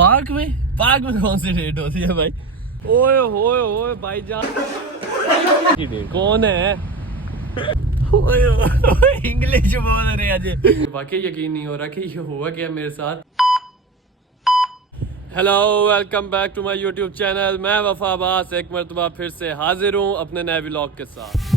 Park में कौन सी date होती है भाई? ओए होए होए भाई जान की डेट कौन है? ओए ओए इंग्लिश बोल रहे आज। वाकई यकीन नहीं हो रहा कि ये हुआ क्या मेरे साथ। Hello welcome back to my YouTube channel. मैं वफा अब्बास एक मरतबा फिर से हाजिर हूँ अपने नए व्लॉग के साथ।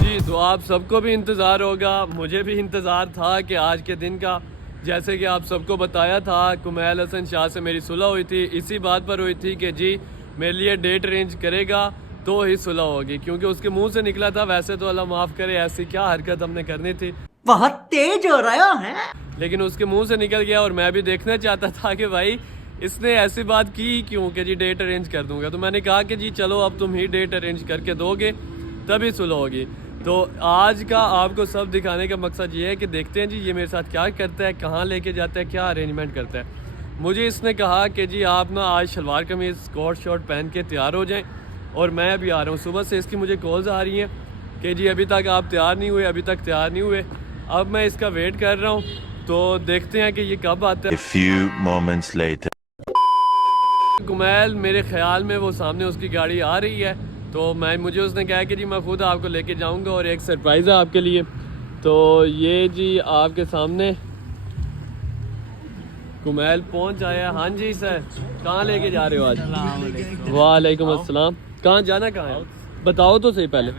जी तो आप सबको भी इंतज़ार होगा, मुझे भी इंतज़ार था कि आज के दिन का, जैसे कि आप सबको बताया था कुमैल हसन शाह से मेरी सुलह हुई थी। इसी बात पर हुई थी कि जी मेरे लिए डेट अरेंज करेगा तो ही सुलह होगी, क्योंकि उसके मुंह से निकला था। वैसे तो अल्लाह माफ़ करे ऐसी क्या हरकत हमने करनी थी, बहुत तेज हो रहा है, लेकिन उसके मुंह से निकल गया। और मैं भी देखना चाहता था कि भाई इसने ऐसी बात की क्यों कि जी डेट अरेंज कर दूंगा। तो मैंने कहा कि जी चलो अब तुम ही डेट अरेंज करके दोगे तभी सुलह होगी। तो आज का आपको सब दिखाने का मकसद ये है कि देखते हैं जी ये मेरे साथ क्या करता है, कहाँ लेके जाता है, क्या अरेंजमेंट करता है। मुझे इसने कहा कि जी आप ना आज शलवार कमीज़ कोट शॉर्ट पहन के तैयार हो जाएं, और मैं अभी आ रहा हूँ। सुबह से इसकी मुझे कॉल्स आ रही हैं कि जी अभी तक आप तैयार नहीं हुए, अभी तक तैयार नहीं हुए। अब मैं इसका वेट कर रहा हूँ, तो देखते हैं कि ये कब आता है। A few moments later. Kumail मेरे ख्याल में वो सामने उसकी गाड़ी आ रही है, तो मुझे उसने कहा कि जी मैं खुद आपको लेके जाऊंगा और एक सरप्राइज़ है आपके लिए। तो ये जी आपके सामने कुमैल पहुंच आया। हाँ जी सर, कहाँ लेके जा रहे हो आज? वालेकुम अस्सलाम। कहाँ जाना, कहाँ है बताओ तो सही पहले।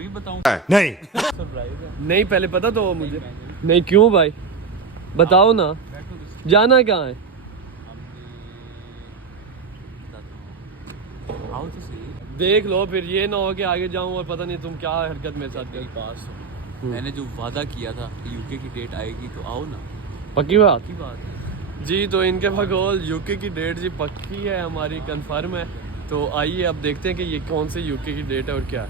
नहीं पहले पता तो हो मुझे। नहीं क्यों भाई बताओ ना, जाना कहाँ है? देख लो फिर ये ना हो कि आगे जाऊं और पता नहीं तुम क्या हरकत मेरे साथ कर। पास मैंने जो वादा किया था कि यूके की डेट आएगी तो आओ ना। पक्की बात की बात है जी। तो इनके बकौल यूके की डेट जी पक्की है, हमारी कंफर्म है। तो आइए अब देखते हैं कि ये कौन से यूके की डेट है और क्या है।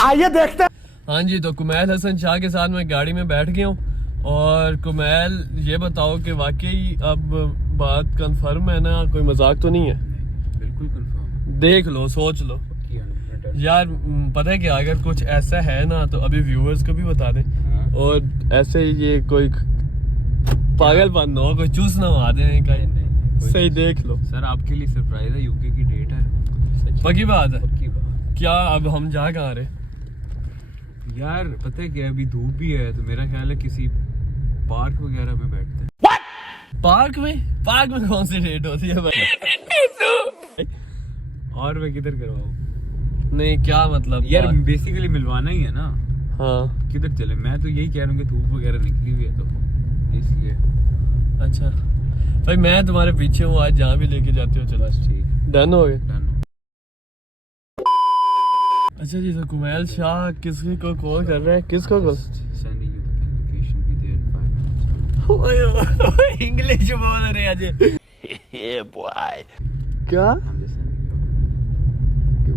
आइए देखते हैं। हाँ जी, तो कुमैल हसन शाह के साथ मैं गाड़ी में बैठ गया हूँ। और कुमैल ये बताओ कि वाकई अब बात कंफर्म है ना, कोई मजाक तो नहीं है? बिल्कुल कंफर्म। देख लो, सोच लो यार। पता है कि अगर कुछ ऐसा है ना तो अभी व्यूअर्स को भी बता दें। और ऐसे ये कोई पागलपन ना हो, कोई चूस ना मार दे कहीं। सही देख लो सर, आपके लिए सरप्राइज है, यूके की डेट है। पक्की बात है? पक्की बात। क्या अब हम जा कहाँ रहे यार पता है क्या, अभी धूप भी है तो मेरा ख्याल है किसी पार्क वगैरह में बैठते हैं। पार्क में कौन सी डेट होती है भाई? और मैं किधर करवाऊँ? नहीं क्या मतलब यार बेसिकली मिलवाना ही है ना। हाँ किधर चले? मैं तो यही कह रहा हूँ कि धूप वगैरह निकली हुई है तो इसलिए। अच्छा भाई मैं तुम्हारे पीछे हूँ, आज जहाँ भी लेके जाते हो चलो। बस ठीक, डन हो गए। डन। अच्छा जी, तो कुमैल शाह किसी को कॉल कर रहे हैं? किसको कॉल? इंग्लिश बोल रहे आज। क्या?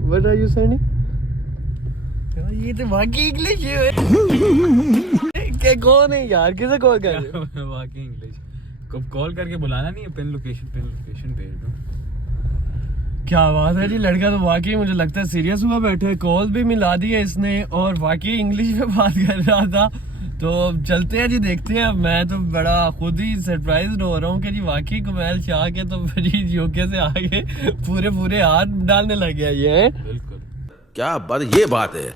What are you saying? ये तो वाकई इंग्लिश है। क्या कौन है यार, किसे कॉल कर रहे हो? वाकई इंग्लिश। कब कॉल करके बुलाना नहीं है, पिन लोकेशन भेज दो। क्या बात है जी, लड़का तो वाकई मुझे लगता है सीरियस हुआ बैठे है। कॉल भी मिला दी है इसने और वाकई इंग्लिश में बात कर रहा था। तो चलते हैं जी, देखते हैं। मैं तो बड़ा खुद ही सरप्राइज हो रहा हूँ कि जी वाकई कुमैल शाह के तो जी यूके से आगे पूरे हाथ डालने लग गया ये। बिल्कुल। क्या बात, ये बात है।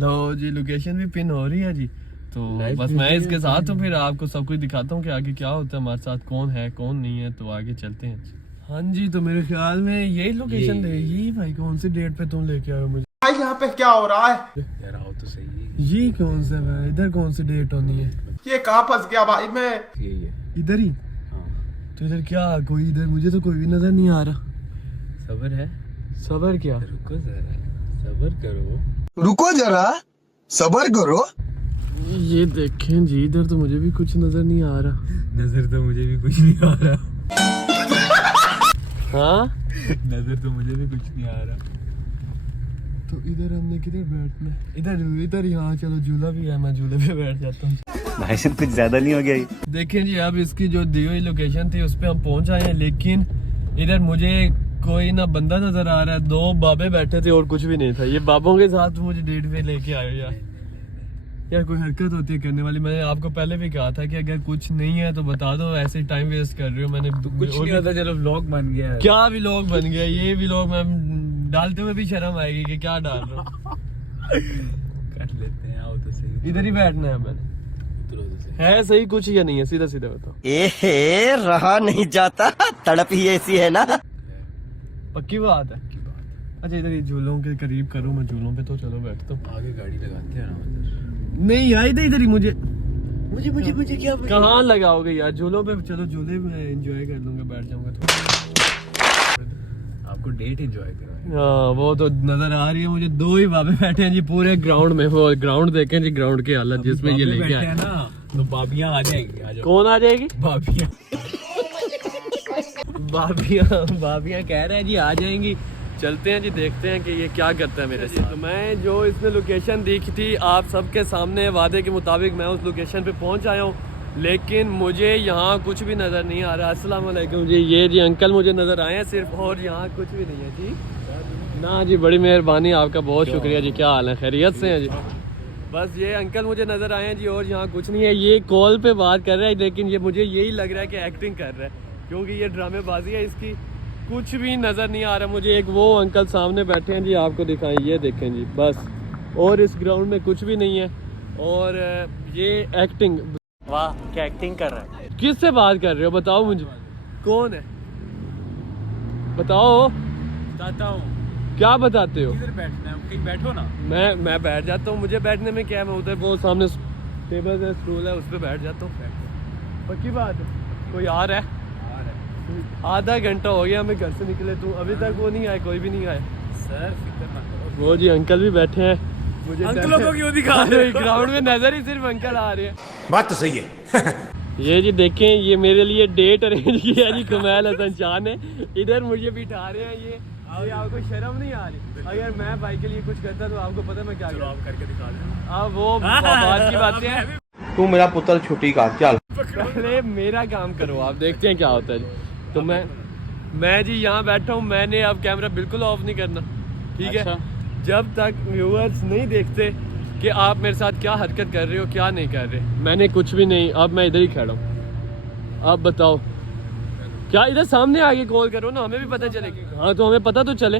लो जी, लोकेशन भी पिन हो रही है जी। तो बस मैं इसके साथ हूँ, फिर आपको सब कुछ दिखाता हूँ कि आगे क्या होता है हमारे साथ, कौन है कौन नहीं है। तो आगे चलते हैं। हाँ जी, तो मेरे ख्याल में यही लोकेशन रहेगी भाई। कौन सी डेट पे तुम लेके आए हो मुझे? भाई यहाँ पे क्या हो रहा है? यार आओ तो सही। ये कौन सा है? इधर कौन सी डेट होनी है? ये कहाँ फंस गया भाई मैं? यही है। इधर ही? हाँ। तो इधर क्या कोई, इधर मुझे तो कोई भी नजर नहीं आ रहा। सबर है? सबर क्या? रुको जरा, सबर करो। रुको जरा, सबर करो। ये देखें जी, इधर तो मुझे भी कुछ नजर नहीं आ रहा। नजर तो मुझे भी कुछ नहीं आ रहा। हाँ नजर तो मुझे भी कुछ नहीं आ रहा। तो इधर हमने किधर बैठना है? इधर यहाँ चलो, झूला भी है, मैं झूले पे बैठ जाता हूँ। भाई साहब कुछ ज्यादा नहीं हो गया ये? देखें जी, अब इसकी जो दी हुई लोकेशन थी उस पे हम पहुंच आए हैं, लेकिन इधर मुझे कोई ना बंदा नजर आ रहा है। 2 बाबे बैठे थे और कुछ भी नहीं था। ये बाबों के साथ मुझे डेट पे लेके आए यार। यार कोई हरकत होती है करने वाली, मैंने आपको पहले भी कहा था कि अगर कुछ नहीं है तो बता दो, ऐसे ही टाइम वेस्ट कर रहे हो। मैंने तो कुछ नहीं होता, चलो व्लॉग बन गया है। क्या व्लॉग बन गया, ये व्लॉग मैं डालते हुए भी शर्म आएगी कि क्या डाल रहा हूँ। कर लेते हैं, आओ तो सही। इधर ही बैठना है मैंने, उतरो तो सही। है सही कुछ या नहीं है, सीधा सीधा बताओ। ए रहा नहीं जाता, तड़प ही ऐसी है ना। पक्की बात है। अच्छा इधर ये झूलों के करीब करो, मैं झूलों पे तो चलो बैठता हूँ। आगे गाड़ी लगाते हैं ना उधर। नहीं यार इधर ही मुझे मुझे क्या कहाँ लगाओगे यार झूलों पे, चलो झूले में एंजॉय कर लूंगा, बैठ जाऊंगा थोड़ा। आपको डेट एंजॉय करवाएं। हाँ वो तो नजर आ रही है मुझे, दो ही बाबे बैठे हैं जी पूरे ग्राउंड में। वो ग्राउंड देखें जी, ग्राउंड की हालत जिसमें ये लेके बैठे आए हैं ना, तो भाभियां आ जाएंगी। आ जाओ कौन आ जाएगी? भाभियां। भाभियां कह रहे हैं जी आ जाएंगी। चलते हैं जी, देखते हैं कि ये क्या करता है मेरे साथ। तो मैं जो इसने लोकेशन देखी थी आप सबके सामने, वादे के मुताबिक मैं उस लोकेशन पे पहुंच आया हूँ, लेकिन मुझे यहाँ कुछ भी नज़र नहीं आ रहा। अस्सलाम वालेकुम जी, ये जी अंकल मुझे नज़र आए हैं सिर्फ, और यहाँ कुछ भी नहीं है जी। ना जी, बड़ी मेहरबानी आपका, बहुत शुक्रिया जी। क्या हाल है, खैरियत से हैं जी? बस ये अंकल मुझे नज़र आए हैं जी, और यहाँ कुछ नहीं है। ये कॉल पे बात कर रहा है, लेकिन ये मुझे यही लग रहा है कि एक्टिंग कर रहा है, क्योंकि ये ड्रामेबाजी है इसकी। कुछ भी नज़र नहीं आ रहा मुझे। एक वो अंकल सामने बैठे हैं जी, आपको दिखाएं, ये देखें जी बस, और इस ग्राउंड में कुछ भी नहीं है। और ये एक्टिंग, वाह क्या एक्टिंग कर रहा है। किससे बात कर रहे हो बताओ मुझे, कौन है बताओ। बताता हूँ। क्या बताते हो? किधर बैठना है, कहीं बैठो ना। मैं बैठ जाता हूँ, मुझे बैठने में क्या है, मैं उधर वो सामने टेबल है, स्टूल है, उस पर बैठ जाता हूँ। पक्की बात है। कोई आ रहा है? आधा घंटा हो गया हमें घर से निकले, तू अभी तक वो नहीं आए, कोई भी नहीं आए। सर फिक्र ना करो। वो जी अंकल भी बैठे हैं, मुझे अंकलों को क्यों दिखा रहे हो? ग्राउंड में नजर ही सिर्फ अंकल आ रहे हैं। बात तो सही है। ये जी देखें, ये मेरे लिए डेट अरेंज किया जी कुमैल हसन शाह ने। इधर मुझे बिठा रहे हैं ये आपको शर्म नहीं आ रही? अगर मैं भाई के लिए कुछ करता तो आपको पता मैं क्या करता। आप करके दिखा देना। अब वो बात की बातें हैं, तू मेरा पुत्र छुट्टी का चल। पहले मेरा काम करो, आप देखते हैं क्या होता है जी। तो मैं जी यहाँ बैठा हूँ, मैंने अब कैमरा बिल्कुल ऑफ नहीं करना, ठीक है? जब तक व्यूअर्स नहीं देखते कि आप मेरे साथ क्या हरकत कर रहे हो, क्या नहीं कर रहे। मैंने कुछ भी नहीं, अब मैं इधर ही खड़ा हूँ। आप बताओ क्या, इधर सामने आके कॉल करो ना, हमें भी पता चलेगा। हाँ तो हमें पता तो चले।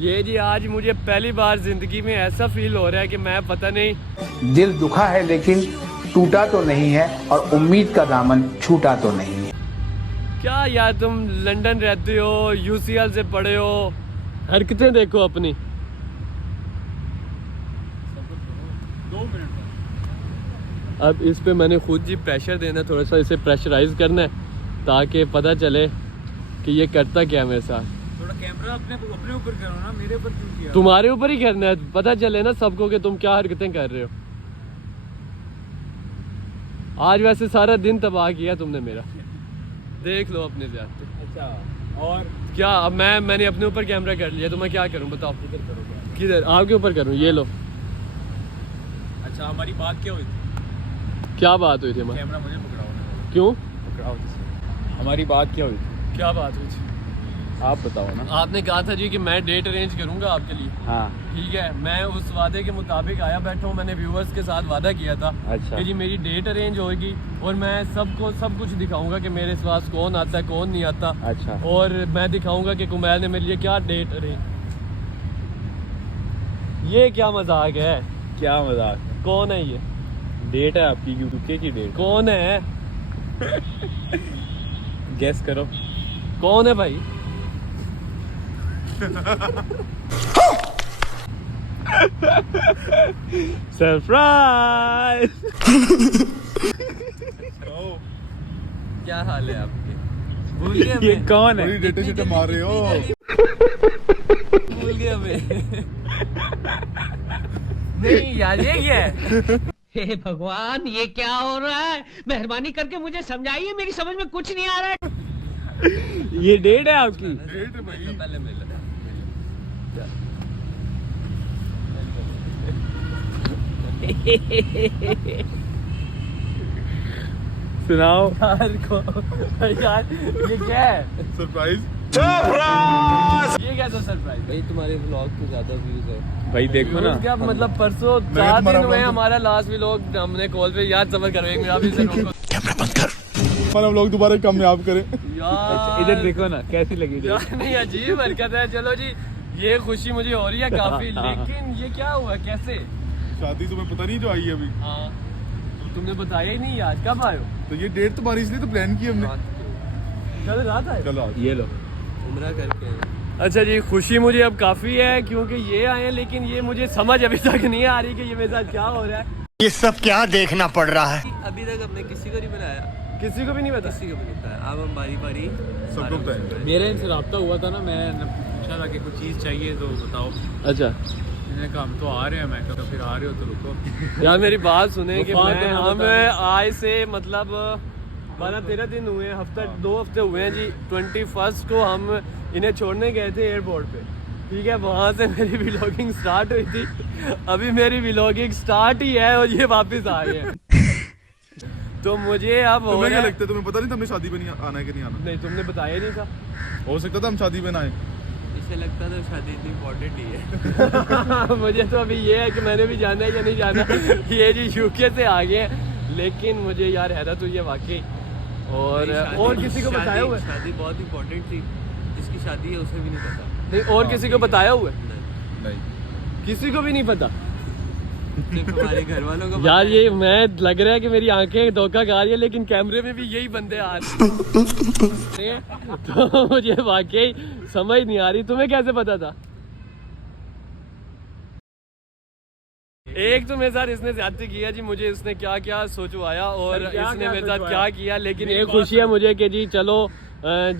ये जी आज मुझे पहली बार जिंदगी में ऐसा फील हो रहा है कि मैं पता नहीं, दिल दुखा है लेकिन टूटा तो नहीं है, और उम्मीद का दामन छूटा तो नहीं है। क्या यार तुम लंदन रहते हो, यूसीएल से पढ़े हो, हरकतें देखो अपनी। 2 मिनट। अब इस पे मैंने खुद जी प्रेशर देना, थोड़ा सा इसे प्रेशराइज करना है, ताकि पता चले कि ये करता क्या है मेरे साथ। थोड़ा कैमरा अपने ऊपर करो ना, मेरे ऊपर क्यों किया? तुम्हारे ऊपर ही करना है, पता चले ना सबको कि तुम क्या हरकतें कर रहे हो। आज वैसे सारा दिन तबाह किया तुमने मेरा, देख लो अपने ज़्यादा। अच्छा और क्या अब मैंने अपने ऊपर कैमरा कर लिया, तो मैं क्या करूं बताओ? किधर करोगे? किधर? आपके ऊपर करूं? ये लो। अच्छा हमारी बात क्या हुई थी? क्या बात हुई थी हमारी? कैमरा मुझे पकड़ाओ ना। क्यों? पकड़ाओ जिसे। हमारी बात क्या हुई थी? क्या बात हुई थी? आप बताओ ना। आपने कहा था जी कि मैं डेट अरेंज करूंगा आपके लिए, हाँ ठीक है? मैं उस वादे के मुताबिक आया बैठा हूँ। मैंने व्यूअर्स के साथ वादा किया था अच्छा। कि जी मेरी डेट अरेंज होगी, और मैं सबको सब कुछ दिखाऊंगा कि मेरे पास कौन आता है कौन नहीं आता। अच्छा। और मैं दिखाऊंगा कि कुमैल ने मेरे लिए क्या डेट अरेंज। ये क्या मजाक है? क्या मजाक? कौन है ये? डेट है आपकी यूके की डेट। कौन है? गेस करो कौन है भाई? सरप्राइज। क्या हाल है आपके? भूल गए ये हमें? कौन है? डेटे मार रहे हो। भूल गए हमें। नहीं यार, ये क्या है? हे भगवान, ये क्या हो रहा है? मेहरबानी करके मुझे समझाइए, मेरी समझ में कुछ नहीं आ रहा है। ये डेट है आपकी? डेट भाई। पहले मिल सुनाओ यार ये क्या है? सरप्राइज। ये कैसा सरप्राइज भाई तुम्हारे व्लॉग पे ज्यादा व्यूज है भाई, देखो ना। क्या मतलब परसों 4 दिन हुए हमारा लास्ट व्लॉग हमने कॉल पे याद समझ कर आप इसे रोको हम लोग दोबारा कामयाब करें। यार इधर देखो ना कैसी लगी। यार नहीं अजीब हरकत है। चलो जी ये खुशी मुझे हो रही है काफी, लेकिन ये क्या हुआ कैसे? शादी तुम्हें पता नहीं जो आई है अभी। हाँ तुमने बताया ही नहीं, आज कब आयो? तो ये डेट तुम्हारी इसलिए तो प्लान की हमने। कल रात आए? कल रात। ये लो उम्रा करके। अच्छा जी खुशी मुझे अब काफी है क्योंकि ये आए हैं, लेकिन ये मुझे समझ अभी तक नहीं आ रही कि ये मेरे साथ क्या हो रहा है। ये सब क्या देखना पड़ रहा है। अभी तक हमने किसी को नहीं बनाया, किसी को भी नहीं पता। किसी को भी नहीं बताया। अब हम बारी बारी सबको बताएंगे। मेरा इनसे रब्ता हुआ था ना, मैंने पूछा था कि कुछ चीज़ चाहिए तो बताओ। अच्छा इन्होंने कहा हम तो आ रहे हैं। मैं कहा फिर आ रहे हो तो रुको। यार मेरी बात सुने कि वफात मैं है, हम वफात आए से मतलब 12-13 दिन हुए हैं, हफ्ता 2 हफ्ते हुए हैं जी। 21 को हम इन्हें छोड़ने गए थे एयरपोर्ट पे, ठीक है। वहाँ से मेरी व्लॉगिंग स्टार्ट हुई थी। अभी मेरी व्लॉगिंग स्टार्ट ही है और ये वापस आ गए हैं। तो मुझे अब हो तुम्हें क्या रहा है- लगता है, तुम्हें पता नहीं था हमने शादी में नहीं आना है कि नहीं आना? नहीं तुमने बताया नहीं था। हो सकता था हम शादी में ना आए। इसे लगता था शादी इतनी इम्पोर्टेंट ही है। मुझे तो अभी ये है कि मैंने भी जाना है या नहीं जाना। ये जी यूके से आ गए हैं, लेकिन मुझे यार हैरत हुई है वाकई। और शादी- और किसी को बताया हुआ है? शादी बहुत इम्पोर्टेंट थी। जिसकी शादी है उसे भी नहीं पता। नहीं और किसी को बताया हुआ है? नहीं। किसी को भी नहीं पता। सिर्फ हमारे घर वालों को यार ये मैं लग रहा है कि मेरी आंखें धोखा खा रही है, लेकिन कैमरे में भी यही बंदे आ रहे हैं। तो मुझे वाकई समझ नहीं आ रही। तुम्हें कैसे पता था? एक तो मेरे साथ इसने ज्यादती किया जी, मुझे इसने क्या क्या सोचवाया और इसने मेरे साथ क्या किया। लेकिन एक खुशी है मुझे कि जी चलो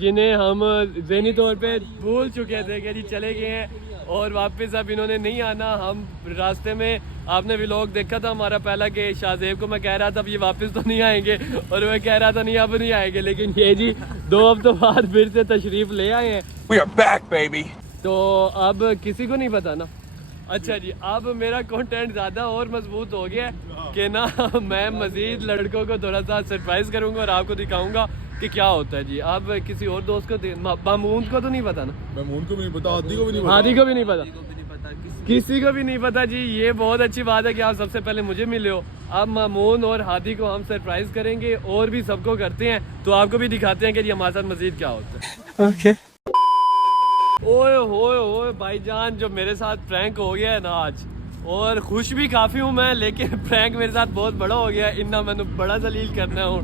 जिन्हें हम ज़हनी तौर पे भूल चुके थे कि जी चले गए हैं और वापस अब इन्होंने नहीं आना। हम रास्ते में आपने व्लॉग देखा था हमारा पहला कि शाहजेब को मैं कह रहा था अब ये वापस तो नहीं आएंगे, और वह कह रहा था नहीं अब नहीं आएंगे। लेकिन ये जी 2 हफ्तों बाद फिर से तशरीफ ले आए हैं। We are back, baby. तो अब किसी को नहीं पता ना। अच्छा जी अब मेरा कंटेंट ज़्यादा और मजबूत हो गया है कि ना मैं मज़ीद लड़कों को थोड़ा सा सरप्राइज़ करूँगा और आपको दिखाऊंगा कि क्या होता है जी। अब किसी और दोस्त को मामून को तो नहीं पता ना? महमूद को भी नहीं पता, आदि को भी नहीं पता। हादी को भी नहीं पता, को भी नहीं पता। किसी को भी नहीं पता जी। ये बहुत अच्छी बात है कि आप सबसे पहले मुझे मिले हो। अब मामून और हादी को हम सरप्राइज करेंगे और भी सबको करते हैं, तो आपको भी दिखाते हैं कि जी हमारे साथ मजीद क्या होता है। ओके। ओए होए होए भाईजान, जो मेरे साथ प्रैंक हो गया है ना आज, और खुश भी काफ़ी हूँ मैं, लेकिन प्रैंक मेरे साथ बहुत बड़ा हो गया। इन्ना मैंने बड़ा जलील करना हूँ।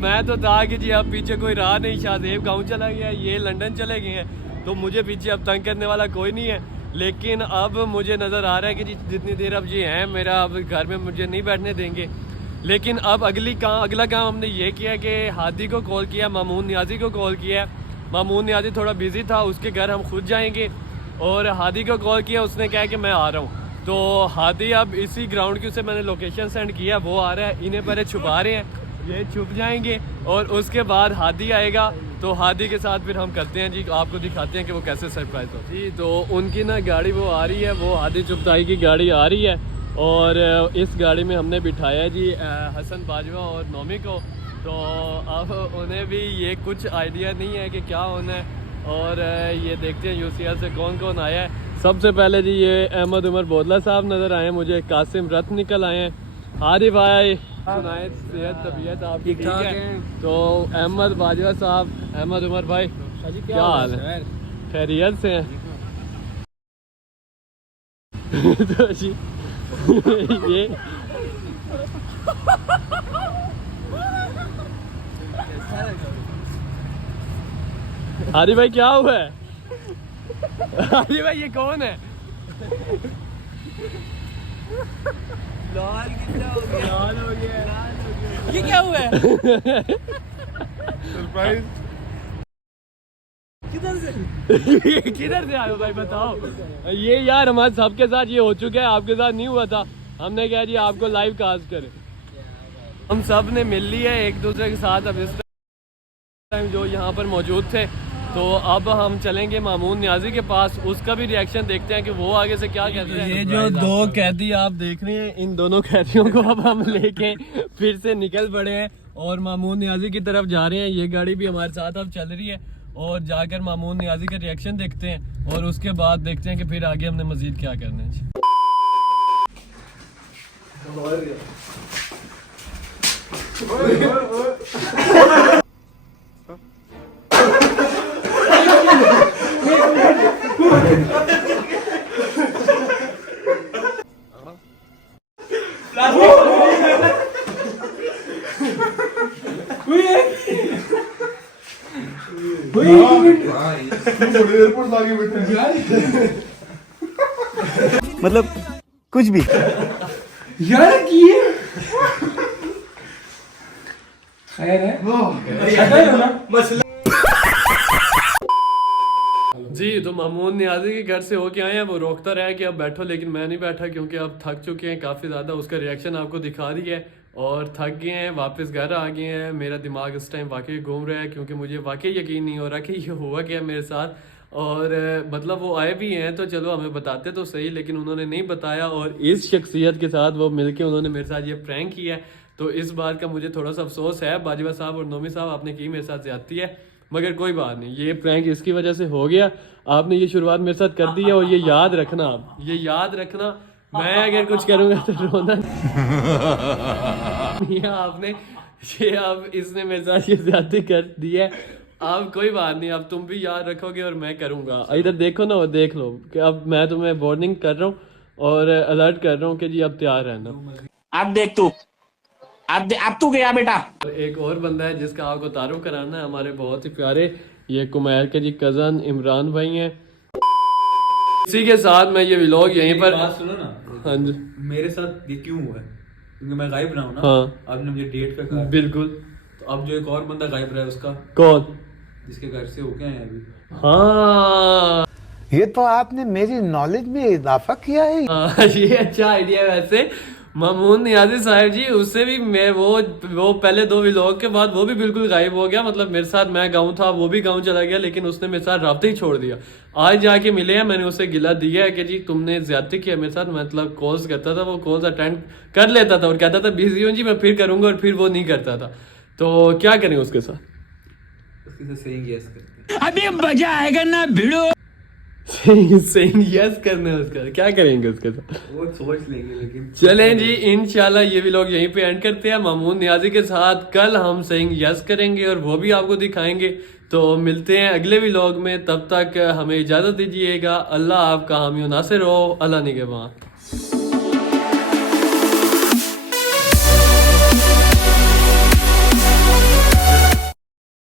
मैं तो था कि जी अब पीछे कोई रहा नहीं, शाहजेब गाँव चला गया, ये लंदन चले गए हैं, तो मुझे पीछे अब तंग करने वाला कोई नहीं है। लेकिन अब मुझे नज़र आ रहा है कि जी जितनी देर अब ये हैं मेरा अब घर में मुझे नहीं बैठने देंगे। लेकिन अब अगला काम हमने ये किया कि हादी को कॉल किया, मामून नियाजी को कॉल किया। मामून नियाजी थोड़ा बिजी था, उसके घर हम खुद जाएंगे। और हादी को कॉल किया, उसने कहा कि मैं आ रहा हूँ। तो हादी अब इसी ग्राउंड की उसे मैंने लोकेशन सेंड किया, वो आ रहा है। इन्हें पहले छुपा रहे हैं, ये छुप जाएंगे और उसके बाद हादी आएगा, तो हादी के साथ फिर हम करते हैं जी, आपको दिखाते हैं कि वो कैसे सरप्राइज हो जी। तो उनकी ना गाड़ी वो आ रही है, वो हादी चुपताई की गाड़ी आ रही है और इस गाड़ी में हमने बिठाया जी हसन बाजवा और नोमी को। तो अब उन्हें भी ये कुछ आइडिया नहीं है कि क्या होना है। और ये देखते हैं यूसीएल से कौन कौन आया है। सबसे पहले जी ये अहमद उमर बोदला साहब नज़र आए हैं मुझे, कासिम रथ निकल आए हैं। हादी भाई सुनाए, सेहत तबीयत आपकी ठीक है? तो अहमद बाजवा साहब, अहमद उमर भाई क्या हाल है? खैरियत से हैं? तो जी ये हादी भाई क्या हुआ है? हादी भाई ये कौन है? लाल कितना हो गया? लाल हो गया। लाल हो गया। ये क्या हुआ है? सरप्राइज किधर से आए हो भाई बताओ। ये यार हमारे सबके साथ ये हो चुका है, आपके साथ नहीं हुआ था। हमने कहा जी आपको लाइव कास्ट करें। हम सब ने मिल लिया है एक दूसरे के साथ। अब इस टाइम जो यहाँ पर मौजूद थे, तो अब हम चलेंगे मामून नियाजी के पास, उसका भी रिएक्शन देखते हैं कि वो आगे से क्या कहते हैं। ये जो 2 कैदी आप देख रहे हैं, इन दोनों कैदियों को अब हम लेके फिर से निकल पड़े हैं और मामून नियाजी की तरफ जा रहे हैं। ये गाड़ी भी हमारे साथ अब चल रही है और जाकर मामून नियाजी का रिएक्शन देखते हैं और उसके बाद देखते हैं कि फिर आगे हमने मजीद क्या करना है। एयरपोर्ट लाके बैठे मतलब कुछ भी। यार किए जी, तो मामून नियाजी के घर से होके आए हैं। वो रोकता रहा कि अब बैठो, लेकिन मैं नहीं बैठा क्योंकि अब थक चुके हैं काफ़ी ज़्यादा। उसका रिएक्शन आपको दिखा दिया है और थक गए हैं, वापस घर आ गए हैं। मेरा दिमाग इस टाइम वाकई घूम रहा है क्योंकि मुझे वाकई यकीन नहीं हो रहा कि ये हुआ क्या मेरे साथ। और मतलब वो आए भी हैं तो चलो हमें बताते तो सही, लेकिन उन्होंने नहीं बताया। और इस शख्सियत के साथ वो मिलके उन्होंने मेरे साथ ये प्रैंक किया है, तो इस बात का मुझे थोड़ा सा अफसोस है। बाजवा साहब और नोमी साहब, आपने की मेरे साथ ज्यादती है, मगर कोई बात नहीं, ये प्रैंक इसकी वजह से हो गया। आपने ये शुरुआत मेरे साथ कर दी है और ये याद रखना, आप ये याद रखना, मैं अगर कुछ करूँगा तो रोना नहीं। आपने ये अब इसने मेरे साथ ये ज्यादती कर दी है। अब कोई बात नहीं, अब तुम भी याद रखोगे और मैं करूँगा। इधर देखो ना, वो देख लो कि अब मैं तुम्हें वार्निंग कर रहा हूँ और अलर्ट कर रहा हूँ कि जी अब तैयार रहना। अब देख तू, अब तू गया बेटा। और एक और बंदा है जिसका आपको तारुफ कराना है, हमारे बहुत ही प्यारे ये कुमैर के जी कजन इमरान भाई हैं। इसी के साथ मैं ये व्लॉग यहीं पर, बात सुनो ना, हाँ जी, मेरे साथ ये क्यों हुआ है? क्योंकि मैं गायब रहा हूँ ना। हाँ। आपने मुझे डेट का कहा, बिल्कुल। तो अब जो एक और बंदा गायब रहा है, उसका कौन? जिसके घर से होके आए अभी। हाँ, ये तो आपने मेरी नॉलेज में इजाफा किया है। ये अच्छा आइडिया है वैसे। मामून नियाजी साहब जी, उससे भी मैं वो पहले 2 व्लॉग के बाद वो भी बिल्कुल गायब हो गया। मतलब मेरे साथ, मैं गाँव था, वो भी गाँव चला गया, लेकिन उसने मेरे साथ राब्ते ही छोड़ दिया। आज जाके मिले हैं, मैंने उसे गिला दिया है कि जी तुमने ज्यादती किया मेरे साथ। मतलब कॉल्स करता था, वो कॉल्स अटेंड कर लेता था और कहता था बिजी हूँ जी, मैं फिर करूंगा, और फिर वो नहीं करता था। तो क्या करें उसके साथ? उसके साथ सेइंग यस करते हैं। अभी मजा आएगा ना भिड़ो। सेइंग यस करना है उसका, क्या करेंगे उसके साथ? वो सोच लेंगे, लेकिन चलें जी, इंशाल्लाह ये भी लोग यहीं पे एंड करते हैं। मामून नियाजी के साथ कल हम सेइंग यस करेंगे और वो भी आपको दिखाएंगे। तो मिलते हैं अगले व्लॉग में, तब तक हमें इजाजत दीजिएगा। अल्लाह आपका हामी नासिर हो, अल्लाह निगहबान।